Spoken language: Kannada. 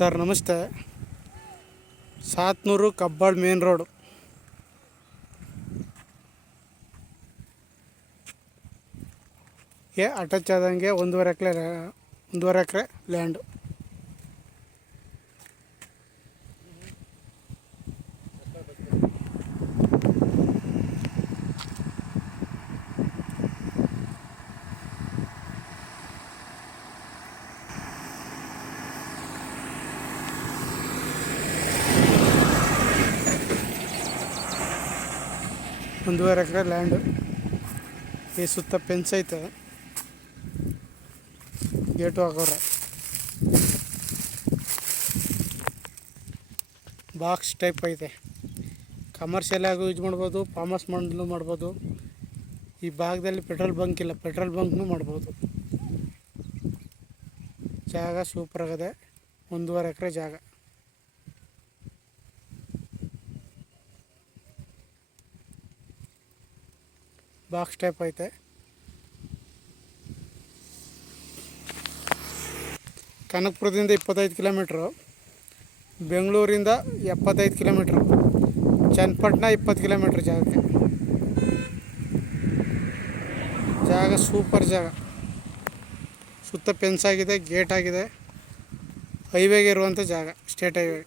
ಸರ್ ನಮಸ್ತೆ. Sathnur Kabbal main road attach ಆದಂಗೆ 1.5 ಎಕರೆ ಲ್ಯಾಂಡು. ಒಂದೂವರೆ ಎಕರೆ ಲ್ಯಾಂಡು. ಈ ಸುತ್ತ ಫೆನ್ಸ್ ಐತೆ, ಗೇಟು ಹಾಕೋರೆ. ಬಾಕ್ಸ್ ಟೈಪ್ ಐತೆ. ಕಮರ್ಷಿಯಲ್ ಆಗೂ ಯೂಸ್ ಮಾಡ್ಬೋದು, ಫಾರ್ಮ್ ಹೌಸ್ ಮಾಡಲು ಮಾಡ್ಬೋದು. ಈ ಭಾಗದಲ್ಲಿ ಪೆಟ್ರೋಲ್ ಬಂಕ್ ಇಲ್ಲ, ಪೆಟ್ರೋಲ್ ಬಂಕ್ನೂ ಮಾಡ್ಬೋದು. ಜಾಗ ಸೂಪರ್ ಆಗಿದೆ. 1.5 ಎಕರೆ ಜಾಗ. ಬಾಕ್ಸ್ ಟೈಪ್ ಐತೆ. ಕನಕಪುರದಿಂದ 25 ಕಿಲೋಮೀಟ್ರು, ಬೆಂಗಳೂರಿಂದ 75 ಕಿಲೋಮೀಟ್ರು, ಚನ್ನಪಟ್ಟಣ 20 ಕಿಲೋಮೀಟ್ರ್ ಜಾಗಕ್ಕೆ. ಜಾಗ ಸೂಪರ್ ಜಾಗ. ಸುತ್ತ ಫೆನ್ಸ್ ಆಗಿದೆ, ಗೇಟ್ ಆಗಿದೆ. ಹೈವೇಗೆ ಇರುವಂಥ ಜಾಗ, ಸ್ಟೇಟ್ ಹೈವೇ.